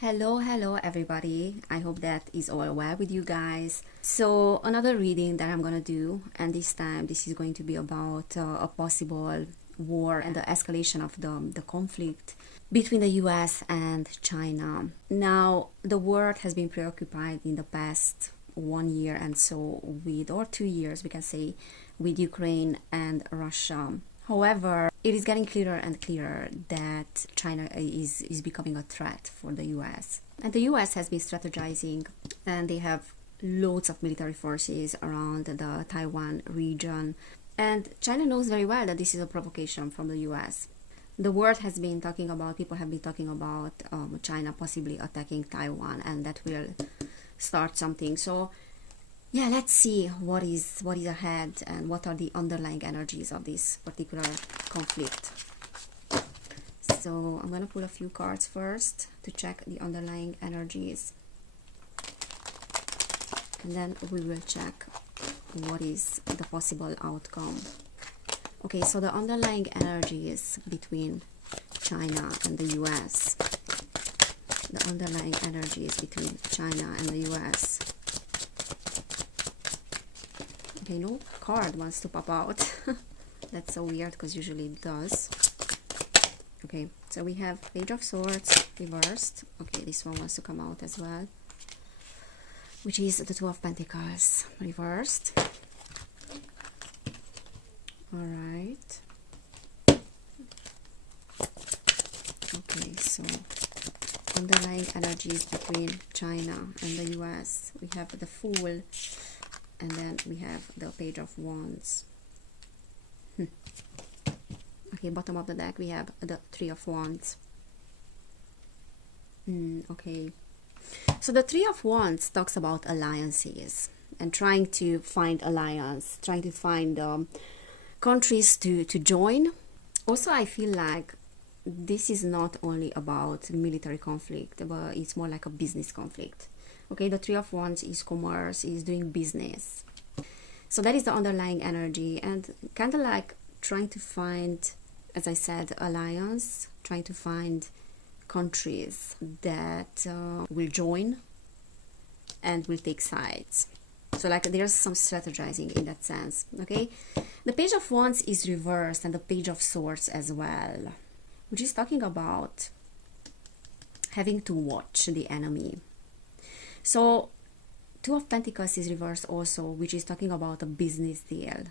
Hello everybody. I hope that is all well with you guys. So another reading that I'm gonna do, and this time this is going to be about a possible war and the escalation of the conflict between the US and China. Now, the world has been preoccupied in the past 1 year and so with, or 2 years, we can say, with Ukraine and Russia. However, it is getting clearer and clearer that China is becoming a threat for the US. And the US has been strategizing, and they have loads of military forces around the Taiwan region. And China knows very well that this is a provocation from the US. The world has been talking about, people have been talking about China possibly attacking Taiwan, and that will start something. So yeah, let's see what is ahead and what are the underlying energies of this particular conflict. So I'm gonna pull a few cards first to check the underlying energies, and then we will check what is the possible outcome. Okay, so the underlying energies between China and the US. The underlying energies between China and the US. Okay, no card wants to pop out. That's so weird because usually it does. Okay, so we have Page of Swords reversed. Okay, this one wants to come out as well, which is the Two of Pentacles reversed. All right. Okay, so underlying energies between China and the US. We have the Fool, and then we have the Page of Wands. Okay, bottom of the deck we have the Three of Wands. Okay, so the Three of Wands talks about alliances and trying to find alliance, trying to find countries to join. Also, I feel like this is not only about military conflict, but it's more like a business conflict. Okay, the Three of Wands is commerce, is doing business. So that is the underlying energy, and kind of like trying to find, as I said, alliance, trying to find countries that will join and will take sides. So like there's some strategizing in that sense, okay? The Page of Wands is reversed and the Page of Swords as well, which is talking about having to watch the enemy. So Two of Pentacles is reversed also, which is talking about a business deal.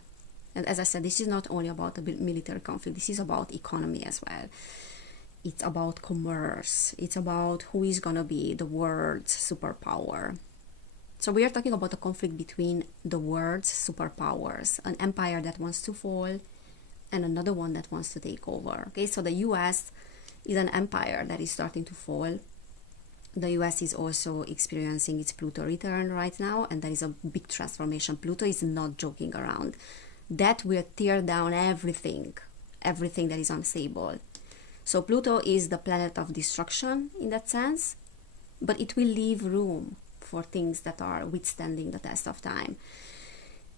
And as I said, this is not only about the military conflict, this is about economy as well. It's about commerce. It's about who is going to be the world's superpower. So we are talking about a conflict between the world's superpowers, an empire that wants to fall and another one that wants to take over. Okay, so the US is an empire that is starting to fall. The US is also experiencing its Pluto return right now, and there is a big transformation. Pluto is not joking around. That will tear down everything that is unstable. So Pluto is the planet of destruction in that sense, but it will leave room for things that are withstanding the test of time.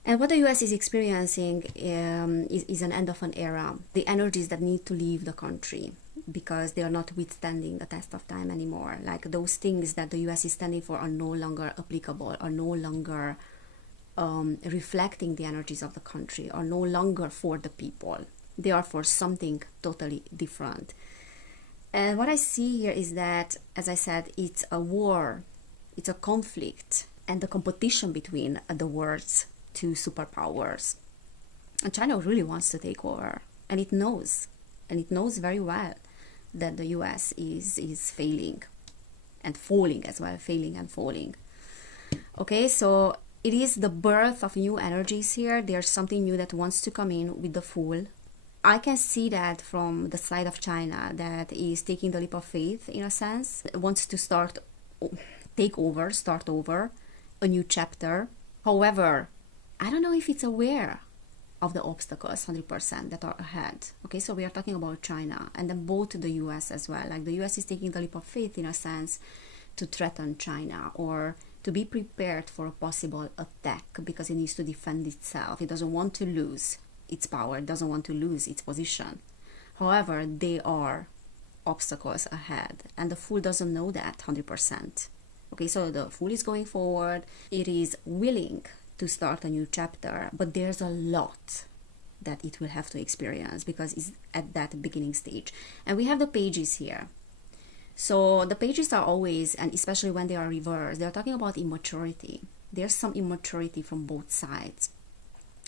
And what the US is experiencing is an end of an era. The energies that need to leave the country because they are not withstanding the test of time anymore. Like those things that the US is standing for are no longer applicable, are no longer reflecting the energies of the country, are no longer for the people. They are for something totally different. And what I see here is that, as I said, it's a war, it's a conflict, and the competition between the world's two superpowers. And China really wants to take over, and it knows very well that the US is failing and falling as well, failing and falling. Okay, so it is the birth of new energies here. There's something new that wants to come in with the Fool. I can see that from the side of China, that is taking the leap of faith in a sense. It wants to start over, a new chapter. However, I don't know if it's aware of the obstacles 100% that are ahead. Okay, so we are talking about China and then both the US as well. Like the US is taking the leap of faith in a sense to threaten China or to be prepared for a possible attack because it needs to defend itself. It doesn't want to lose its power, it doesn't want to lose its position. However, they are obstacles ahead, and the Fool doesn't know that 100%. Okay, so the Fool is going forward, it is willing to start a new chapter, but there's a lot that it will have to experience because it's at that beginning stage. And we have the pages here. So the pages are always, and especially when they are reversed, they're talking about immaturity. There's some immaturity from both sides.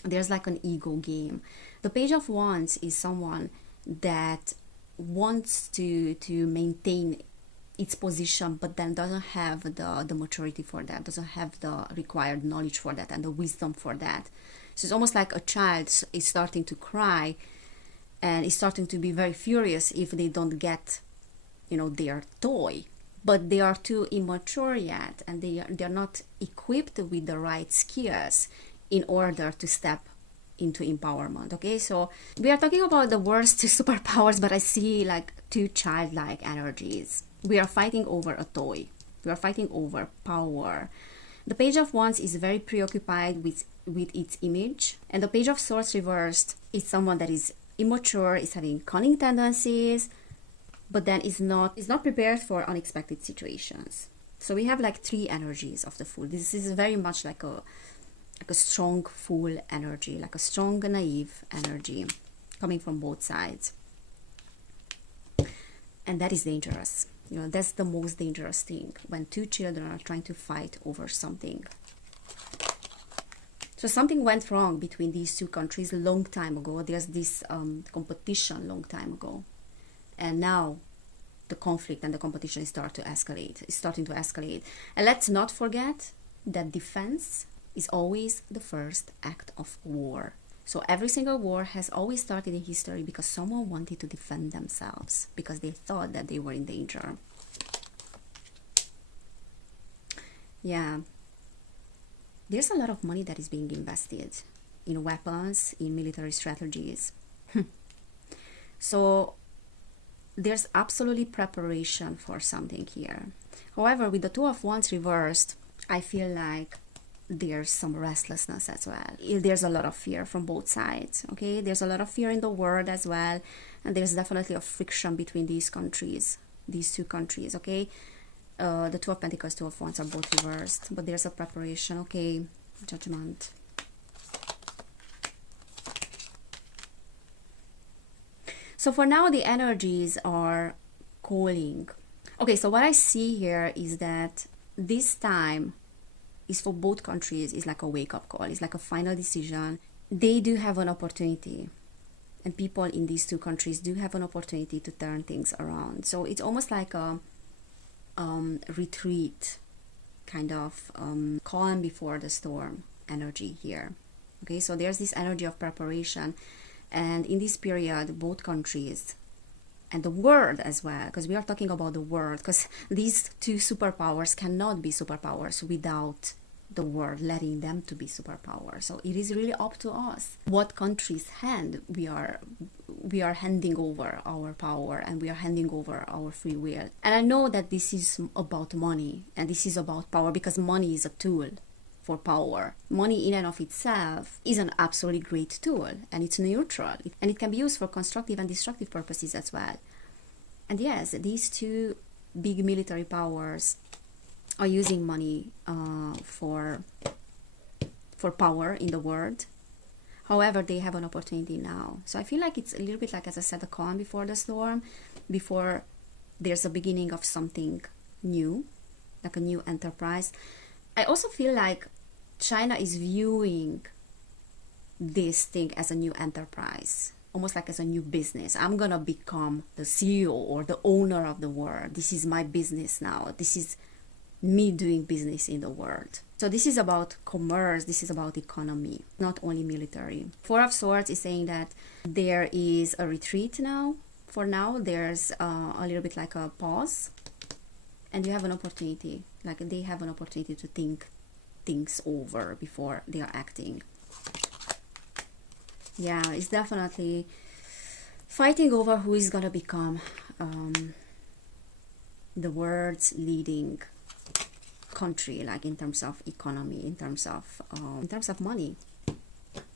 There's like an ego game. The Page of Wands is someone that wants to maintain its position, but then doesn't have the maturity for that, doesn't have the required knowledge for that and the wisdom for that. So it's almost like a child is starting to cry and is starting to be very furious if they don't get, you know, their toy, but they are too immature yet, and they're not equipped with the right skills in order to step into empowerment. Okay, so we are talking about the worst superpowers, but I see like two childlike energies. We are fighting over a toy, we are fighting over power. The Page of Wands is very preoccupied with its image, and the Page of Swords reversed is someone that is immature, is having cunning tendencies, but then is not prepared for unexpected situations. So we have like three energies of the Fool. This is very much like a strong Fool energy, like a strong naive energy coming from both sides, and that is dangerous. You know, that's the most dangerous thing, when two children are trying to fight over something. So something went wrong between these two countries a long time ago. There's this competition long time ago, and now the conflict and the competition is starting to escalate. And let's not forget that defense is always the first act of war. So every single war has always started in history because someone wanted to defend themselves, because they thought that they were in danger. Yeah, there's a lot of money that is being invested in weapons, in military strategies. So there's absolutely preparation for something here. However, with the Two of Wands reversed, I feel like there's some restlessness as well. There's a lot of fear from both sides. Okay, there's a lot of fear in the world as well, and there's definitely a friction between these two countries. Okay, the Two of Pentacles, Two of Wands are both reversed, but there's a preparation. Okay, Judgment. So for now, the energies are calling. Okay, so what I see here is that this time is for both countries, is like a wake-up call. It's like a final decision. They do have an opportunity, and people in these two countries do have an opportunity to turn things around. So it's almost like a retreat, kind of calm before the storm energy here. Okay, so there's this energy of preparation, and in this period, both countries and the world as well, because we are talking about the world, because these two superpowers cannot be superpowers without the world letting them to be superpowers. So it is really up to us what country's hand we are handing over our power, and we are handing over our free will. And I know that this is about money, and this is about power, because money is a tool for power. Money in and of itself is an absolutely great tool, and it's neutral, and it can be used for constructive and destructive purposes as well. And yes, these two big military powers are using money for power in the world. However, they have an opportunity now. So I feel like it's a little bit like, as I said, the calm before the storm, before there's a beginning of something new, like a new enterprise. I also feel like China is viewing this thing as a new enterprise, almost like as a new business. I'm gonna become the CEO or the owner of the world. This is my business now. This is me doing business in the world. So this is about commerce, this is about economy, not only military. Four of Swords is saying that there is a retreat now. For now, there's a little bit like a pause, and you have an opportunity, like they have an opportunity to think things over before they are acting. Yeah, it's definitely fighting over who is gonna become the world's leading country, like in terms of economy, in terms of money.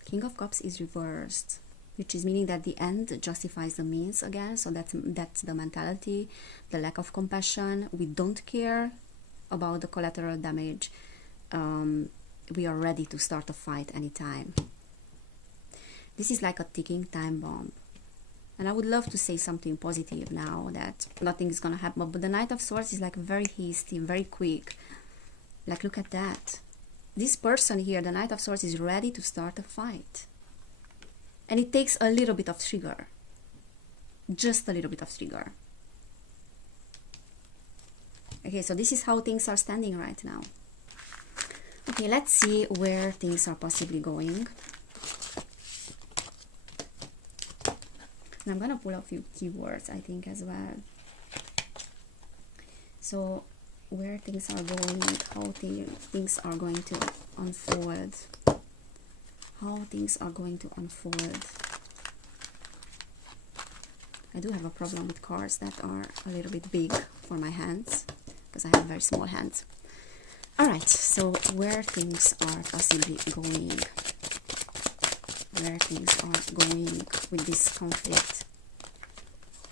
King of Cups is reversed. which is meaning that the end justifies the means again. So that's the mentality, the lack of compassion. We don't care about the collateral damage. We are ready to start a fight anytime. This is like a ticking time bomb. And I would love to say something positive now, that nothing is gonna happen. But the Knight of Swords is like very hasty, very quick. Like, look at that. This person here, the Knight of Swords, is ready to start a fight. And it takes a little bit of trigger. Just a little bit of trigger. Okay, so this is how things are standing right now. Okay, let's see where things are possibly going. And I'm gonna pull a few keywords, I think, as well. So, where things are going, how things are going to unfold. How things are going to unfold. I do have a problem with cards that are a little bit big for my hands, because I have very small hands. Alright, so where things are possibly going. Where things are going with this conflict.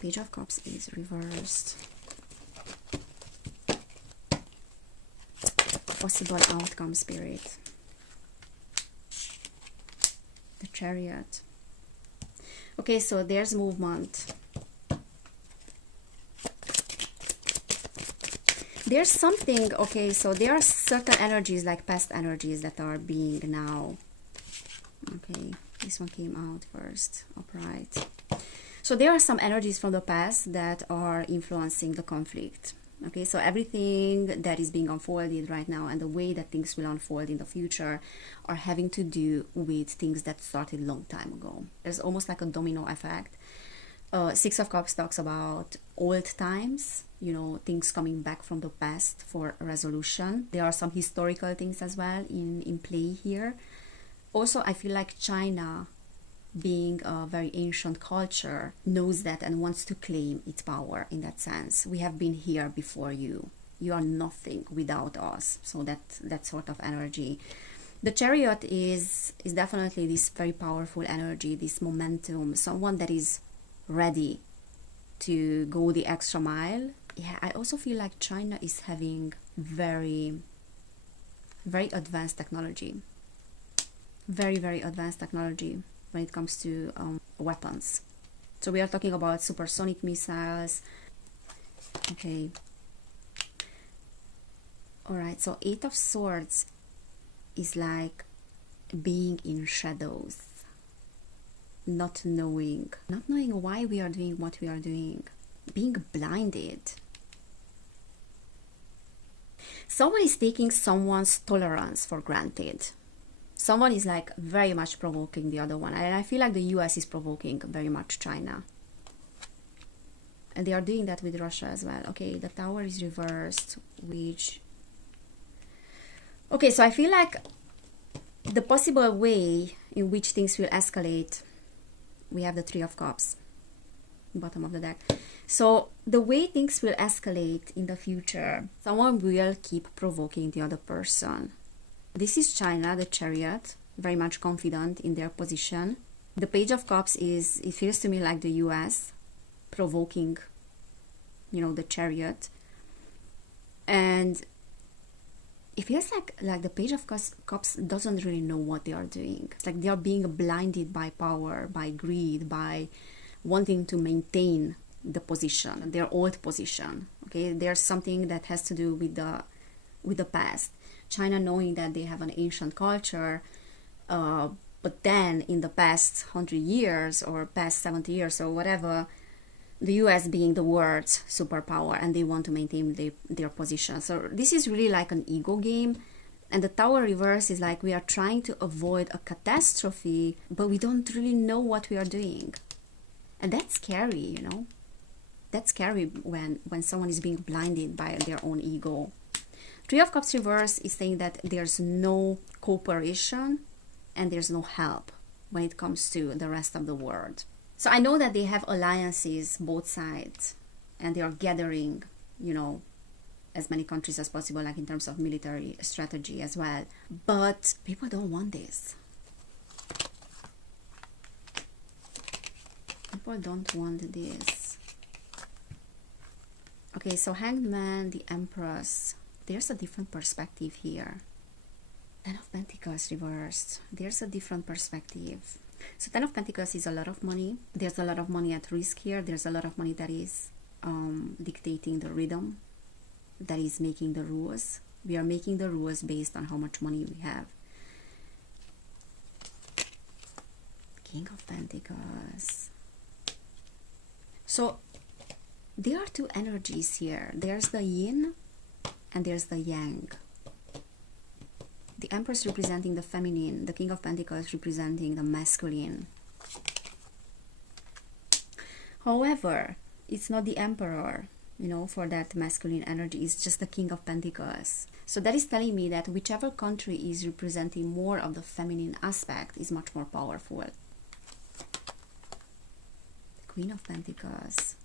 Page of Cups is reversed. Possible outcome, Spirit. The Chariot. Okay, so there's movement. There's something, okay, so there are certain energies, like past energies, that are being now. Okay, this one came out first, upright. So there are some energies from the past that are influencing the conflict. Okay, so everything that is being unfolded right now and the way that things will unfold in the future are having to do with things that started a long time ago. There's almost like a domino effect. Six of Cups talks about old times, you know, things coming back from the past for resolution. There are some historical things as well in play here. Also, I feel like China, being a very ancient culture, knows that and wants to claim its power in that sense. We have been here before you. You are nothing without us. So that sort of energy. The Chariot is definitely this very powerful energy, this momentum, someone that is ready to go the extra mile. Yeah, I also feel like China is having very, very advanced technology. Very, very advanced technology when it comes to weapons. So we are talking about supersonic missiles. Okay. Alright, so Eight of Swords is like being in shadows. Not knowing why we are doing what we are doing. Being blinded. Someone is taking someone's tolerance for granted. Someone is like very much provoking the other one. And I feel like the US is provoking very much China. And they are doing that with Russia as well. Okay, the Tower is reversed, which... Okay, so I feel like the possible way in which things will escalate, we have the Three of Cups, bottom of the deck. So the way things will escalate in the future, someone will keep provoking the other person. This is China, the Chariot, very much confident in their position. The Page of Cups is, it feels to me like the US provoking, you know, the Chariot. And it feels like the Page of Cups doesn't really know what they are doing. It's like they are being blinded by power, by greed, by wanting to maintain the position, their old position. Okay, there's something that has to do with the past. China knowing that they have an ancient culture, but then in the past 100 years or past 70 years or whatever, the US being the world's superpower, and they want to maintain their position. So this is really like an ego game. And the Tower reverse is like we are trying to avoid a catastrophe, but we don't really know what we are doing. And that's scary, you know. That's scary when someone is being blinded by their own ego. Three of Cups reverse is saying that there's no cooperation and there's no help when it comes to the rest of the world. So I know that they have alliances, both sides, and they are gathering, you know, as many countries as possible, like in terms of military strategy as well. But people don't want this. People don't want this. Okay, so Hanged Man, the Empress. There's a different perspective here. Ten of Pentacles reversed. There's a different perspective. So Ten of Pentacles is a lot of money. There's a lot of money at risk here. There's a lot of money that is dictating the rhythm, that is making the rules. We are making the rules based on how much money we have. King of Pentacles. So there are two energies here. There's the yin and there's the yang. The Empress representing the feminine, the King of Pentacles representing the masculine. However, it's not the Emperor, you know, for that masculine energy. It's just the King of Pentacles. So that is telling me that whichever country is representing more of the feminine aspect is much more powerful. The Queen of Pentacles.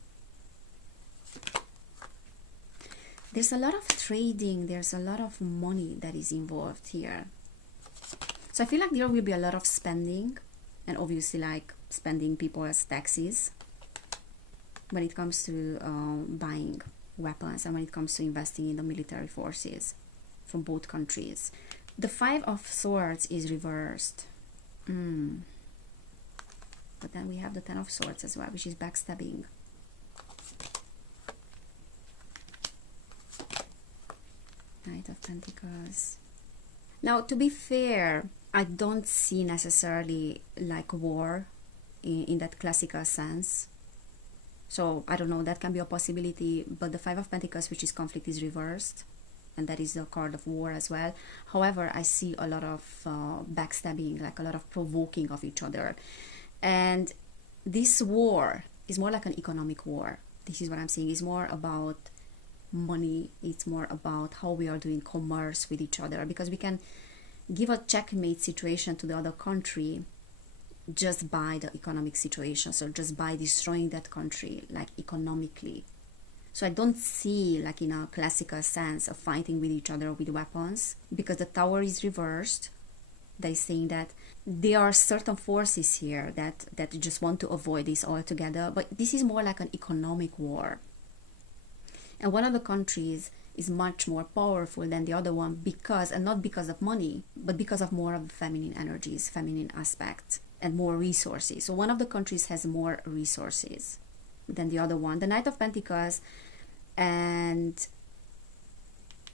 There's a lot of trading, there's a lot of money that is involved here. So I feel like there will be a lot of spending, and obviously like spending people's taxes when it comes to buying weapons and when it comes to investing in the military forces from both countries. The Five of Swords is reversed. But then we have the Ten of Swords as well, which is backstabbing. Knight of Pentacles. Now, to be fair, I don't see necessarily like war in that classical sense. So, I don't know, that can be a possibility, but the Five of Pentacles, which is conflict, is reversed. And that is the card of war as well. However, I see a lot of backstabbing, like a lot of provoking of each other. And this war is more like an economic war. This is what I'm saying. It's more about money. It's more about how we are doing commerce with each other, because we can give a checkmate situation to the other country just by the economic situation, so just by destroying that country like economically. So I don't see like in a classical sense of fighting with each other with weapons, because the Tower is reversed. They're saying that there are certain forces here that just want to avoid this altogether, but this is more like an economic war. And one of the countries is much more powerful than the other one because, and not because of money, but because of more of the feminine energies, feminine aspects, and more resources. So one of the countries has more resources than the other one. The Knight of Pentacles and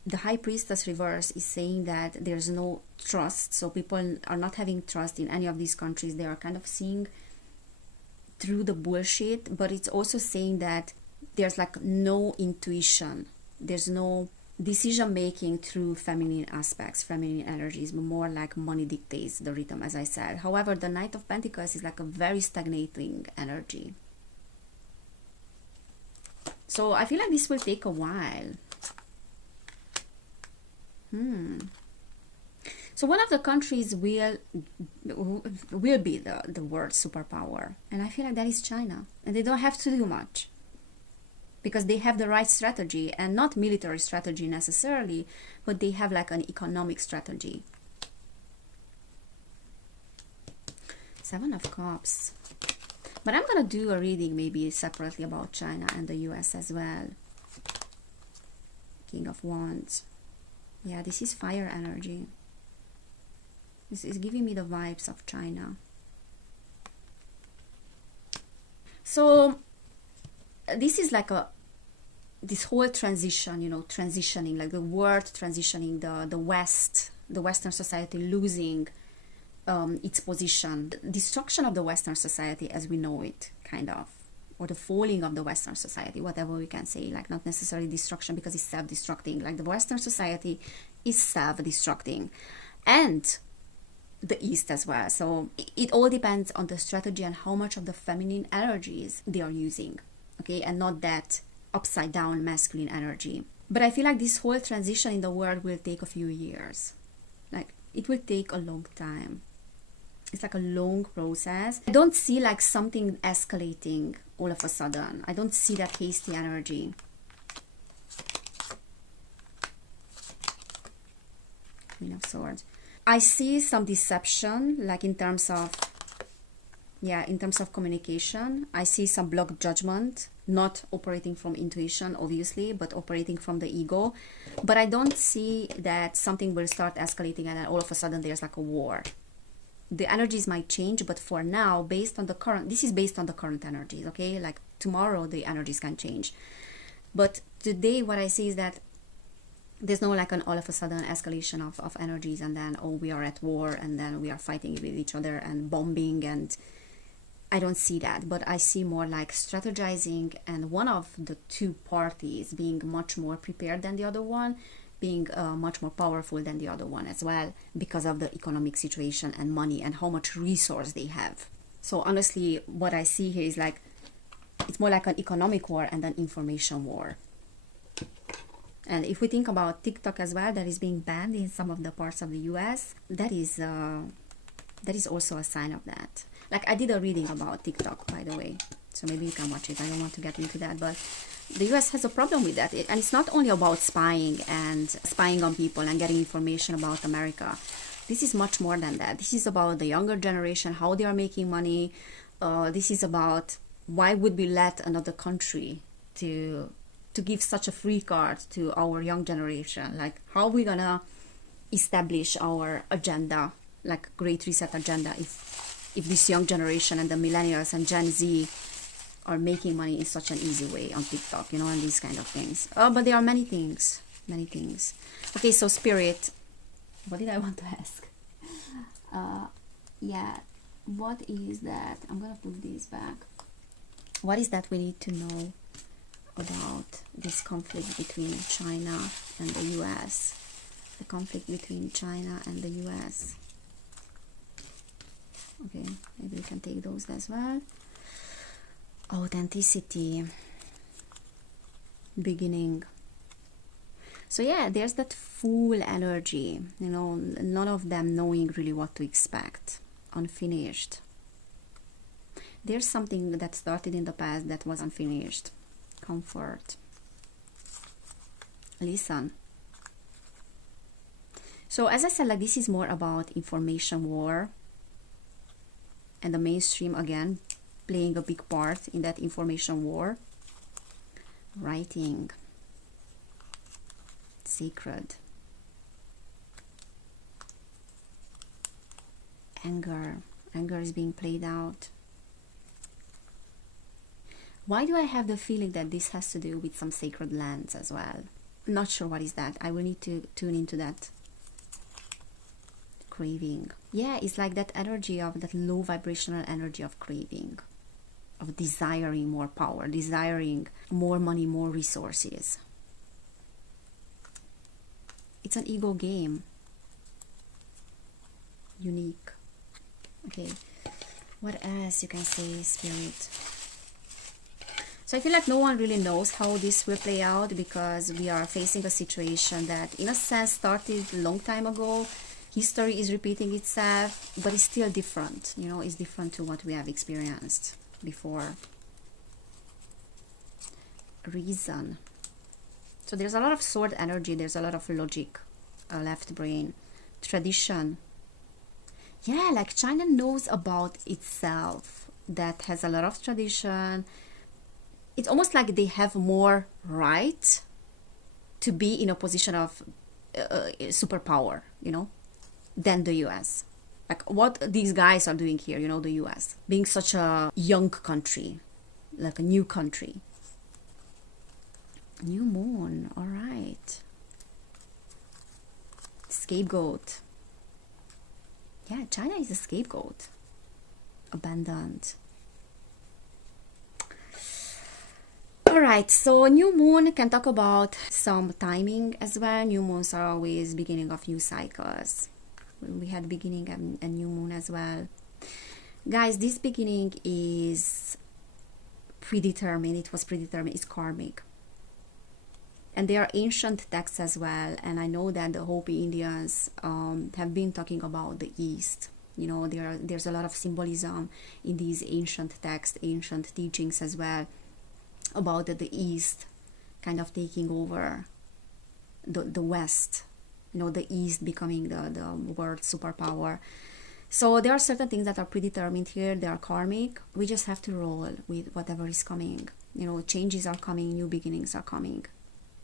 the High Priestess reverse is saying that there's no trust. So people are not having trust in any of these countries. They are kind of seeing through the bullshit, but it's also saying that there's like no intuition, there's no decision making through feminine aspects, feminine energies, but more like money dictates the rhythm, as I said. However, the Knight of Pentacles is like a very stagnating energy. So I feel like this will take a while. So one of the countries will be the world superpower, and I feel like that is China, and they don't have to do much, because they have the right strategy, and not military strategy necessarily, but they have like an economic strategy. Seven of Cups. But I'm gonna do a reading maybe separately about China and the US as well. King of Wands. Yeah, this is fire energy. This is giving me the vibes of China. So this is like this whole transition, you know, transitioning, like the world transitioning, the Western society losing its position, the destruction of the Western society as we know it, kind of, or the falling of the Western society, whatever we can say, like not necessarily destruction because it's self-destructing, like the Western society is self-destructing, and the East as well. So it all depends on the strategy and how much of the feminine energies they are using, okay, and not that upside down masculine energy. But I feel like this whole transition in the world will take a few years. Like it will take a long time. It's like a long process. I don't see like something escalating all of a sudden. I don't see that hasty energy. Queen of Swords. I see some deception, like in terms of Yeah, in terms of communication, I see some blocked judgment, not operating from intuition, obviously, but operating from the ego. But I don't see that something will start escalating and then all of a sudden there's like a war. The energies might change, but for now, based on the current, this is based on the current energies, okay? Like tomorrow, the energies can change. But today, what I see is that there's no like an all of a sudden escalation of energies and then, oh, we are at war and then we are fighting with each other and bombing, and I don't see that, but I see more like strategizing, and one of the two parties being much more prepared than the other one, being much more powerful than the other one as well, because of the economic situation and money and how much resource they have. So honestly, what I see here is like, it's more like an economic war and an information war. And if we think about TikTok as well, that is being banned in some of the parts of the US, that is also a sign of that. Like I did a reading about TikTok, by the way, so maybe you can watch it. I don't want to get into that, but the US has a problem with that. And it's not only about spying and spying on people and getting information about America. This is much more than that. This is about the younger generation, how they are making money. This is about why would we let another country to give such a free card to our young generation? Like, how are we gonna establish our agenda, like Great Reset agenda, if this young generation and the millennials and Gen Z are making money in such an easy way on TikTok, you know, and these kind of things. But there are many things. Okay, so Spirit, what did I want to ask? Yeah, what is that? I'm gonna put this back. What is that we need to know about this conflict between China and the US? The conflict between China and the US. Okay, maybe we can take those as well. Authenticity, beginning. So yeah, there's that full energy, you know, none of them knowing really what to expect, unfinished. There's something that started in the past that was unfinished. Comfort. Listen. So as I said, like, this is more about information war, and the mainstream again playing a big part in that information war. Writing. Sacred. Anger. Anger is being played out. Why do I have the feeling that this has to do with some sacred lands as well? Not sure what is that. I will need to tune into that. Craving. Yeah, it's like that energy of that low vibrational energy of craving, of desiring more power, desiring more money, more resources. It's an ego game. Unique. Okay, what else you can say, Spirit? So I feel like no one really knows how this will play out, because we are facing a situation that in a sense started a long time ago. History is repeating itself, but it's still different, you know, it's different to what we have experienced before. Reason. So there's a lot of sword energy, there's a lot of logic, left brain. Tradition. Yeah, like China knows about itself, that has a lot of tradition. It's almost like they have more right to be in a position of superpower, you know, than the US. Like what these guys are doing here, you know, the US. Being such a young country, like a new country. New moon, all right. Scapegoat. Yeah, China is a scapegoat. Abandoned. Alright, so new moon can talk about some timing as well. New moons are always beginning of new cycles. We had beginning and new moon as well. Guys, this beginning is predetermined. It was predetermined. It's karmic. And there are ancient texts as well. And I know that the Hopi Indians have been talking about the East. You know, there's a lot of symbolism in these ancient texts, ancient teachings as well, about the East kind of taking over the West, you know, the East becoming the world superpower. So there are certain things that are predetermined here. They are karmic. We just have to roll with whatever is coming. Changes are coming, new beginnings are coming.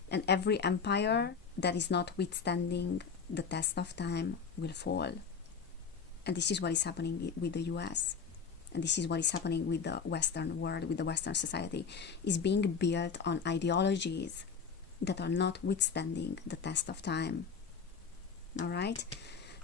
And every empire that is not withstanding the test of time will fall. And this is what is happening with the US. And this is what is happening with the Western world, with the Western society, is being built on ideologies that are not withstanding the test of time. All right?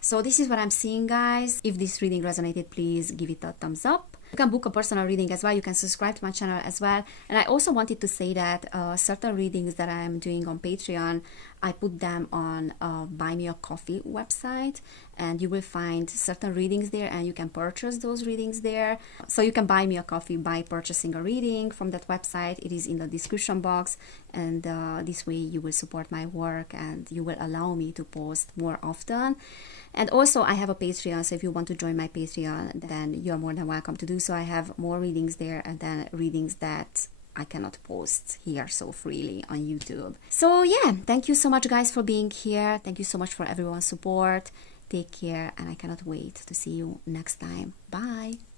So this is what I'm seeing, guys. If this reading resonated, please give it a thumbs up. You can book a personal reading as well. You can subscribe to my channel as well. And I also wanted to say that certain readings that I'm doing on Patreon, I put them on Buy Me a Coffee website, and you will find certain readings there, and you can purchase those readings there. So you can buy me a coffee by purchasing a reading from that website. It is in the description box, and this way you will support my work and you will allow me to post more often. And also I have a Patreon, so if you want to join my Patreon, then you're more than welcome to do so. I have more readings there, and then readings that I cannot post here so freely on YouTube. So yeah, thank you so much, guys, for being here. Thank you so much for everyone's support. Take care, and I cannot wait to see you next time. Bye.